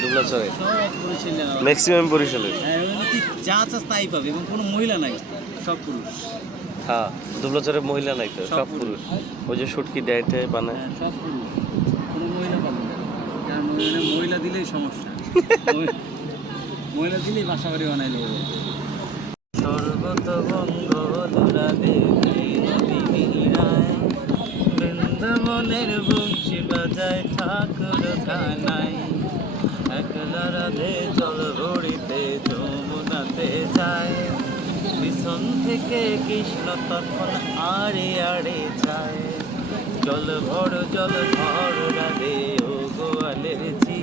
দুবলাচরে maximum বরিশালের যা চাষ তাই পাবে এবং কোনো মহিলা নাই, সব পুরুষ। হ্যাঁ, দুবলাচরে মহিলা নাই তো, সব পুরুষ। ওই যে শুটকি দেয়তে বানায়, সব পুরুষ, কোনো মহিলা পাবে না। কারণ মহিলা দিলেই সমস্যা, মহিলা দিলেই বাসা বাড়ি বানাই দেবো। সর্বতমঙ্গলুরা দেবী রায়, বৃন্দাবনের বংশী বাজায় ঠাকুর কানাই, একলা রাধে জল ভরিতে যমুনাতে যায়, পিছন থেকে কৃষ্ণ তখন আড়ে আড়ে যায়, জল ভর রাধে ও গোয়ালের জি,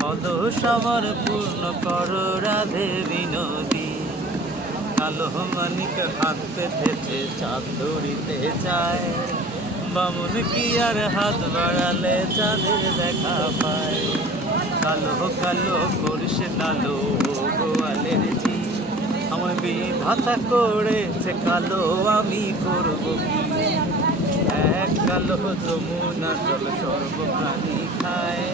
কলস আমার পূর্ণ কর রাধে বিনোদী, কালো মানিক হাত পেতেছে চাঁদ ধরিতে চায়, বামুন কি আর হাত বাড়ালে চাঁদের দেখা পায়, কালো কালো করিস নালো গোয়ালের জি, আমায় বিধাতা করেছে কালো আমি করব কি, এক কালো যমুনা জল সর্বপ্রাণী খায়,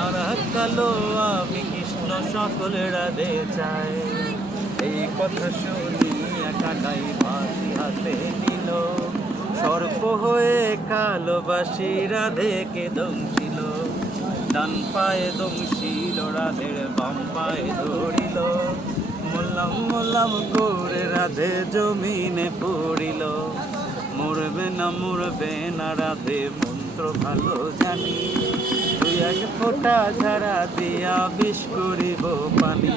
আর এক কালো আমি কৃষ্ণ সকল রাধে চায়। এই কথা শুনিয়া কানাই বাঁশি হাতে নিল, সর্প হয়ে কালোবাসী রাধেকে দংশিল, ডান পায়ে দংশিল রাধের বাম পায়ে ধরিল, মোল্লাম মোল্লাম করে রাধে জমিনে পড়িল, মরবে না রাধে মন্ত্র ভালো জানি, তুই এক ফোঁটা ঝাড়া দিয়া বিষ করিব পানি,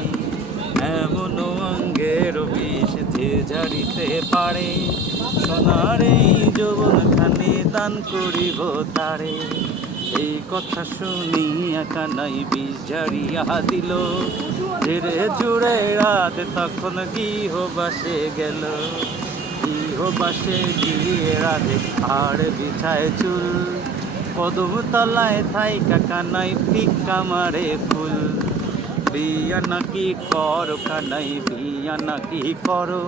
এমন অঙ্গের বিষ যে ঝাড়িতে পারে, সোনার এই যৌবন খানি দান করিব তারে। এই কথা শুনিয়া কানাই বিষ ঝাড়িয়া দিল, ধীরে জুড়ে রাত তখন গৃহবাসে গেল, গৃহবাসে গিয়ে রাধে আর বিছায় চুল, কদম তলায় থাইকা কানাই ফিক্কা মারে ফুল, বিয়া নাকি করো কানাই বিয়া নাকি করো,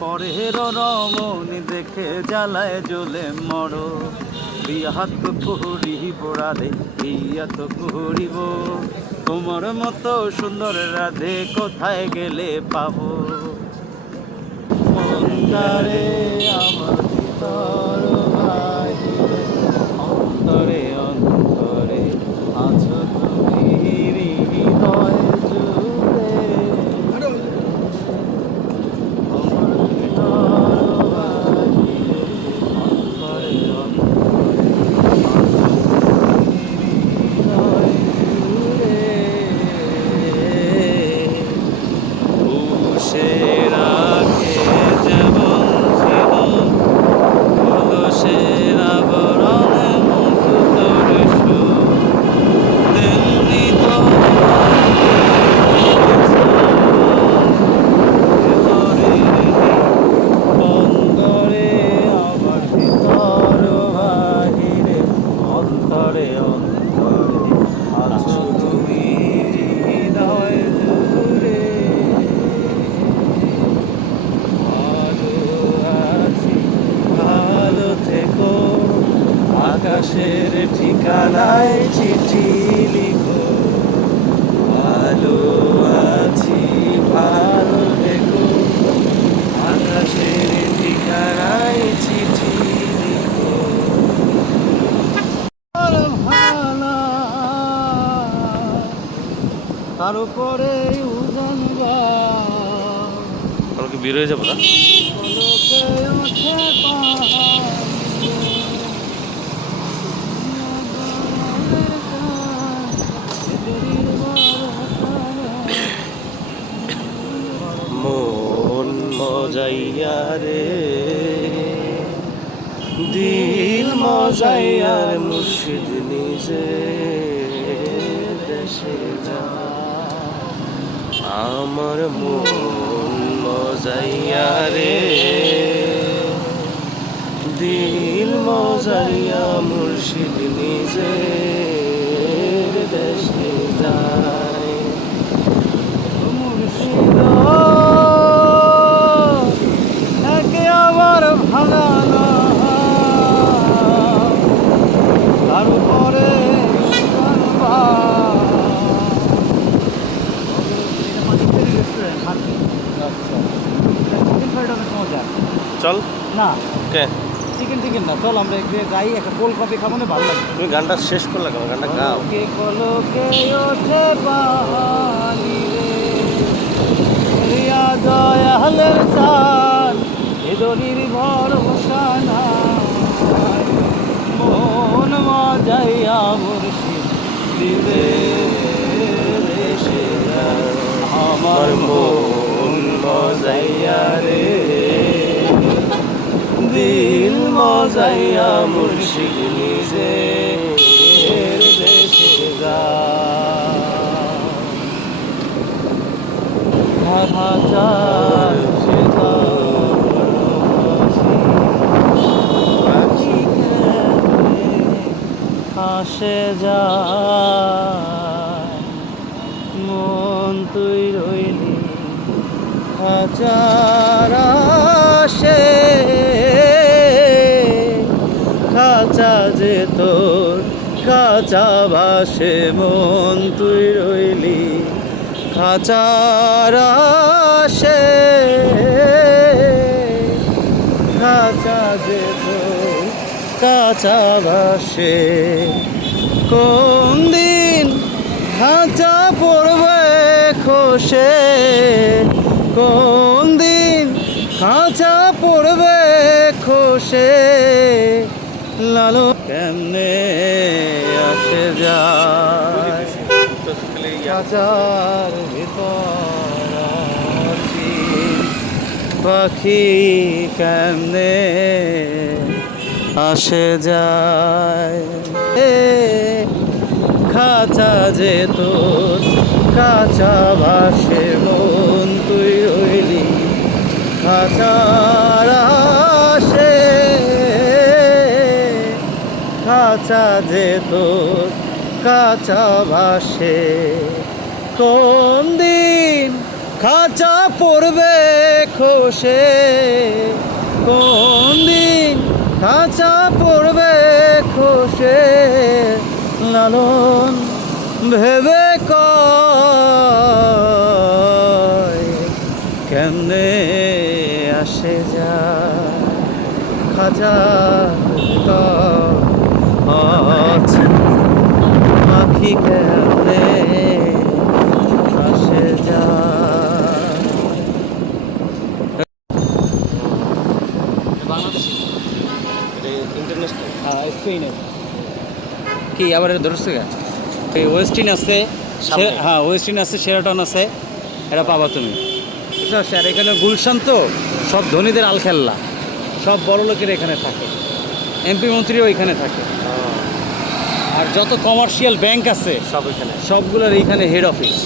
পরের রমণী দেখে জ্বালায় জ্বলে মরো, বিয়া তো করিব রাধে বিয়া তো করিব, তোমার মতো সুন্দর রাধে কোথায় গেলে পাবো, অন্তরে আমার ভিতর ভাই, অন্তরে অন্তরে আছো তুমি হৃদয় জুড়ে, আমার ভিতর ভাই, অন্তরে অন্তরে আছো তুমি হৃদয় জুড়ে, বসে রাখে যেমন ছিল কলসের আবরণে মুক্তর সুর, তেমনি অন্তরে আমার ভিতর বাহিরে, অন্তরে অন্তরে আছো তুমি হৃদয় জুড়ে, ভালো আছি ভালো থেকো, আকাশের ঠিকানায় চিঠি লিখো, ভালো আছি ভালো থেকো, আকাশের ঠিকানায় চিঠি লিখো। তার উপরে উজান আমাকে বের হয়ে যাবো না, মন মজাইয়া রে দিল মজাইয়ার মুর্শিদ নিজে দেশে যা, আমার মন মজাইয়া রে দিল মজাইয়া মুর্শিদ নিজে দেশে যায়, মুর্শিদ একে আমার ভাঙানা, তার উপরে না কে চিকেন টিকেন না, চল আমরা একটু যাই, একটা কোল্ড কফি খাবো না, ভালো লাগে। তুমি গানটা শেষ করলে কেন? গানটা গাও। কে কলকে ওঠে পানি রে, রিয়া দয়ালের চান এ দরির ভরসা নাই, মন মজাইয়া মুর্শিদ দিবে দেশে যায়, আমার মন মজাইয়া রে, দিল মজাইয়া মুর্শিদ নিজে দেশে যায়, হাজার আসে যায়, মন তুই রইলি হাজার আসে, খাঁচা যে তোর খাঁচা ভাসে, মন তুই রইলি খাঁচার আসে, খাঁচা যে তোর কাঁচা ভাসে, কোন দিন খাঁচা পড়বে খসে, কোন দিন খাঁচা পড়বে খসে, লালো কেমনে আসে যায়, খাঁচার ভিতর আছি, পাখি কেমনে আসে যায়, খাঁচা যে তোর কাঁচা ভাসে, মন তুই রইলি খাঁচার আসে, খাঁচা যে তোর কাঁচা ভাসে, কোন দিন খাঁচা পড়বে খসে, কোন দিন খাঁচা পড়বে খসে, লালন ভেবে কয় কেমনে আসে যায়, খাঁচা আছে পাখি কেমনে আসে যায়। বাংলাদেশি ইন্টারন্যাশনাল স্পেনের কি আবার ধরছে গা, এই ওয়েস্টিন আছে, সামনে। হ্যাঁ ওয়েস্টিন আছে, শেরাটন আছে, এটা পাবা তুমি, বুঝছো? আর এখানে গুলশান তো সব ধনীদের আলখেল্লা, সব বড় লোকের এখানে থাকে, এমপি মন্ত্রীও এখানে থাকে, আর যত কমার্শিয়াল ব্যাংক আছে সব এখানে। সবগুলোর এইখানে হেড অফিস।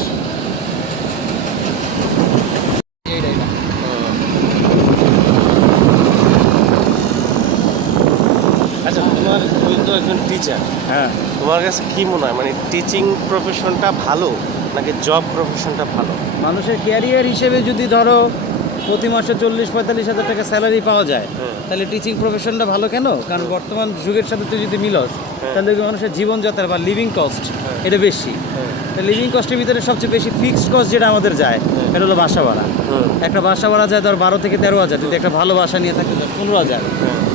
আচ্ছা, তোমার তুমি তো একজন টিচার, হ্যাঁ, তোমার কাছে কি মনে হয়, মানে টিচিং প্রফেশনটা ভালো নাকি জব প্রফেশনটা ভালো? মানুষের ক্যারিয়ার হিসেবে যদি ধরো প্রতি মাসে 40-45 হাজার টাকা স্যালারি পাওয়া যায়, তাহলে টিচিং প্রফেশনটা ভালো কেন? কারণ বর্তমান যুগের সাথে তুই যদি মিলস, তাহলে দেখবি মানুষের জীবনযাত্রা বা লিভিং কস্ট এটা বেশি। লিভিং কস্টের ভিতরে সবচেয়ে বেশি ফিক্সড কস্ট যেটা আমাদের যায়, এটা হলো বাসা ভাড়া। একটা বাসা ভাড়া যায় ধর 12 থেকে 13 হাজার, যদি একটা ভালো বাসা নিয়ে থাকে 15 হাজার,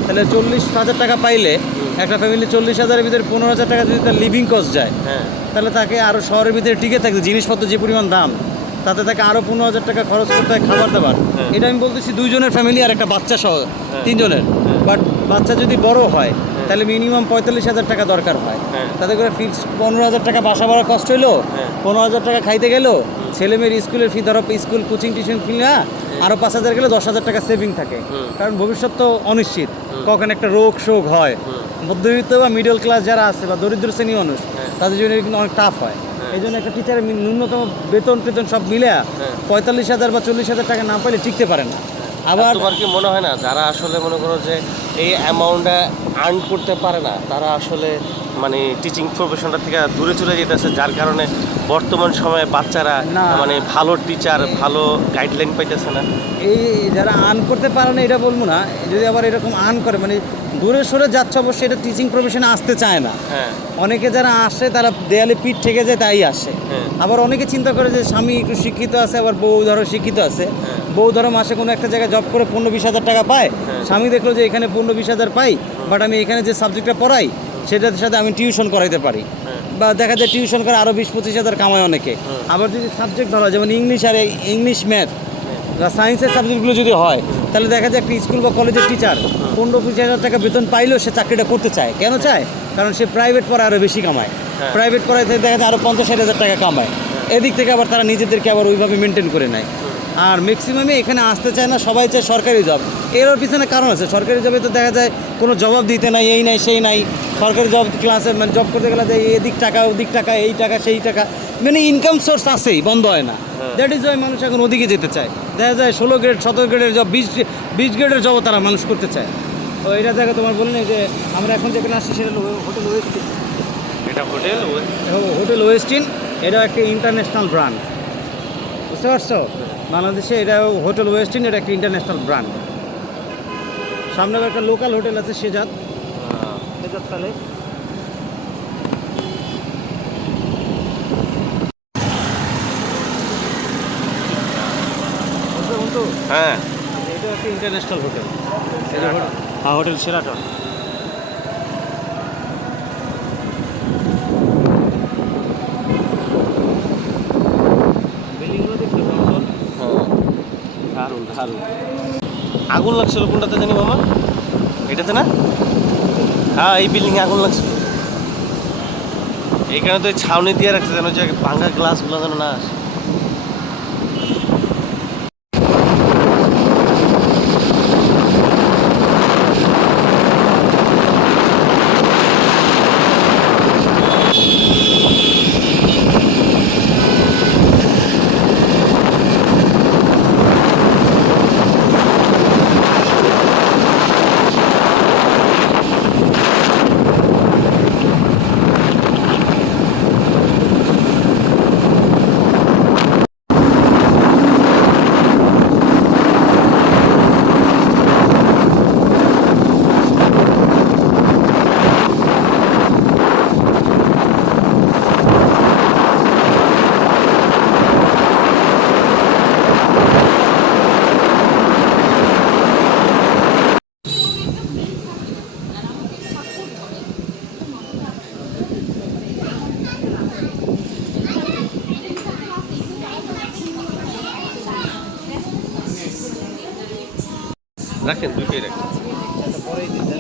তাহলে 40,000 টাকা পাইলে একটা ফ্যামিলি 40,000-এর ভিতরে 15,000 টাকা যদি তার লিভিং কস্ট যায়, তাহলে তাকে আরও শহরের ভিতরে টিকে থাকবে, জিনিসপত্র যে পরিমাণ দাম, তাতে তাকে আরও 15,000 টাকা খরচ করতে হয় খাবার দাবার। এটা আমি বলতেছি 2 জনের ফ্যামিলি আর একটা বাচ্চা সহ 3 জনের। বাট বাচ্চা যদি বড় হয় তাহলে মিনিমাম 45,000 টাকা দরকার হয়, তাতে করে ফিক্সড 15,000 টাকা বাসা ভাড়া কষ্ট হইলো, 15,000 টাকা খাইতে গেল, ছেলে মেয়ের স্কুলের ফি ধরো, স্কুল কোচিং টিউশন ফি না আরও 5,000 গেলে 10,000 টাকা সেভিং থাকে, কারণ ভবিষ্যৎ তো অনিশ্চিত, কখন একটা রোগ শোক হয়। মধ্যবিত্ত বা মিডল ক্লাস যারা আছে বা দরিদ্র শ্রেণী মানুষ, তাদের জন্য কিন্তু অনেক টাফ হয়। এই জন্য একটা টিচারের ন্যূনতম বেতন সব মিলে 45,000 বা 40,000 টাকা না পাইলে টিকতে পারে না। আবার তোমার কি মনে হয় না যারা আসলে মনে করো যে এই অ্যামাউন্টটা আর্ন করতে পারে না, তারা আসলে মানে টিচিং প্রফেশনটা থেকে দূরে চলে যেতেছে, যার কারণে বর্তমান সময়ে বাচ্চারা না। মানে ভালো টিচার, ভালো গাইডলাইন পাইতেছে না? এই যারা আর্ন করতে পারে না এটা বলবো না, যদি আবার এরকম আর্ন করে মানে দূরে সরে যাচ্ছে অবশ্যই, এটা টিচিং প্রফেশনে আসতে চায় না। হ্যাঁ অনেকে যারা আসে তারা দেয়ালে পিঠ ঠেকে যায় তাই আসে। হ্যাঁ আবার অনেকে চিন্তা করে যে স্বামী একটু শিক্ষিত আছে, আবার বউ ধরো শিক্ষিত আছে, হ্যাঁ। বউ ধরো মাসে কোনো একটা জায়গায় জব করে 15-20 হাজার টাকা পায়, হ্যাঁ। স্বামী দেখলো যে এখানে 15-20 হাজার পাই, বাট আমি এখানে যে সাবজেক্টটা পড়াই সেটার সাথে আমি টিউশন করাইতে পারি, হ্যাঁ। বা দেখা যায় টিউশন করে আরও 20-25 হাজার কামায় অনেকে। হুম। আবার যদি সাবজেক্ট ধরো যেমন ইংলিশ আর ইংলিশ ম্যাথ বা সায়েন্সের সাবজেক্টগুলো যদি হয়, তাহলে দেখা যায় একটা স্কুল বা কলেজের টিচার 15-20 হাজার টাকা বেতন পাইলেও সে চাকরিটা করতে চায়। কেন চায়? কারণ সে প্রাইভেট পড়ায় আরও বেশি কামায়, হ্যাঁ। প্রাইভেট পড়ায় থেকে দেখা যায় আরও 50-60 হাজার টাকা কামায়। এদিক থেকে আবার তারা নিজেদেরকে আবার ওইভাবে মেনটেন করে নেয়। আর ম্যাক্সিমামে এখানে আসতে চায় না, সবাই চায় সরকারি জব। এর পিছনে কারণ আছে, সরকারি জবে তো দেখা যায় কোনো জবাব দিতে নাই, এই নাই সেই নাই। সরকারি জব ক্লাসে মানে জব করতে গেলে যে এদিক টাকা ওদিক টাকা, এই টাকা সেই টাকা, মানে ইনকাম সোর্স আছেই, বন্ধ হয় না। দ্যাট ইজ ওয়াই মানুষ এখন ওদিকে যেতে চায়। দেখা যায় 16 গ্রেড 17 গ্রেডের জব, 20 গ্রেডের জবও তারা মানুষ করতে চায়। তো এটা দেখো তোমার বললেন যে আমরা এখন যেখানে আসছি সেটা হোটেল ওয়েস্টিন। এটা হোটেল হোটেল ওয়েস্টিন এটা একটা ইন্টারন্যাশনাল ব্র্যান্ড, বুঝতে পারছো? বাংলাদেশে এটা হোটেল ওয়েস্টিন, এটা একটা ইন্টারন্যাশনাল ব্র্যান্ড। সামনে আবার একটা লোকাল হোটেল আছে সেজাদ প্যালেস। হ্যাঁ এটা একটা ইন্টারন্যাশনাল হোটেল, হ্যাঁ হোটেল সেরাটন। বিল্ডিংগুলো দেখছো কেমন? হ্যাঁ দারুণ দারুণ। আগুন লাগছিল কোনটাতে জানি মামা? এটাতে না? হ্যাঁ এই বিল্ডিংয়ে আগুন লাগছিল। এখানে তো এই ছাউনি দিয়ে রাখছে যেন, যে ভাঙা গ্লাসগুলো যেন না আসে। রাখেন, দুইটাই রাখেন। পরেই দিতে